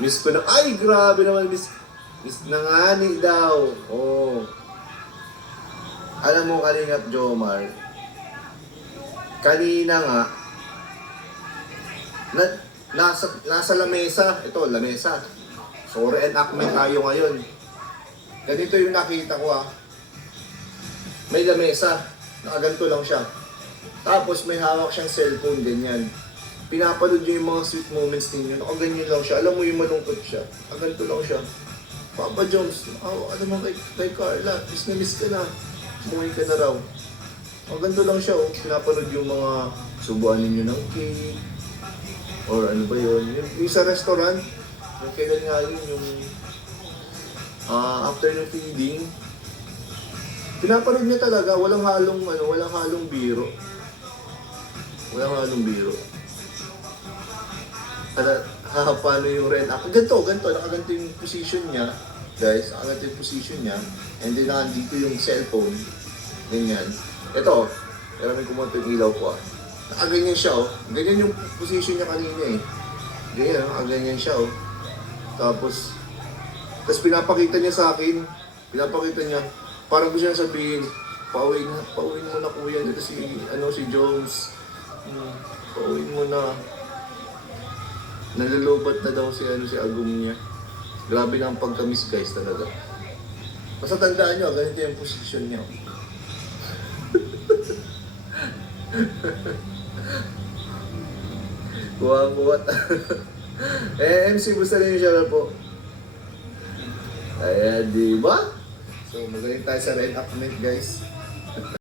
Miss ko na, ay grabe naman, miss na nga ni daw. Oh. Alam mo, Kalingap Jomar, kanina nga, nasa lamesa, ito, lamesa. Sorry and Akmen tayo ngayon. Ganito yung nakita ko May lamesa, nakaganto lang siya. Tapos may hawak siyang cellphone, ganyan. Pinapanood niyo yung mga sweet moments ninyo, nakaganyan lang siya. Alam mo yung malungkot siya, nakaganto lang siya. Papa Jones, alam mo kay Carla, miss ka na. Umuwi ka na raw. Nakaganto lang siya, pinapanood yung mga subuan ninyo ng cake. Or ano ba yun? Yung sa restaurant, yung kailan nga yun, yung after ng feeding, pinapanood niya talaga, walang halong biro. Walang halong biro. Paano yung rent up? Ganito, nakaganto yung position niya. Guys, nakaganto yung position niya. And then nandito yung cellphone. Ganyan. Ito, maraming kumonto yung ilaw ko Nakaganyan siya Ganyan yung position niya kanina Ganyan, nakaganyan siya Tapos pinapakita niya sa akin. Pinapakita niya. Parang gusto niya sabihin, pauwiin mo na kuya. Dito si Jones. Pauwiin mo na. Nalulubat na daw si Agum niya. Grabe na ang pagka-miss guys talaga. Basta tandaan nyo, ganito yung position niya. Buwat. MC, gusto rin yung share po. Ayan, di ba? So, magaling tayo sa red up guys.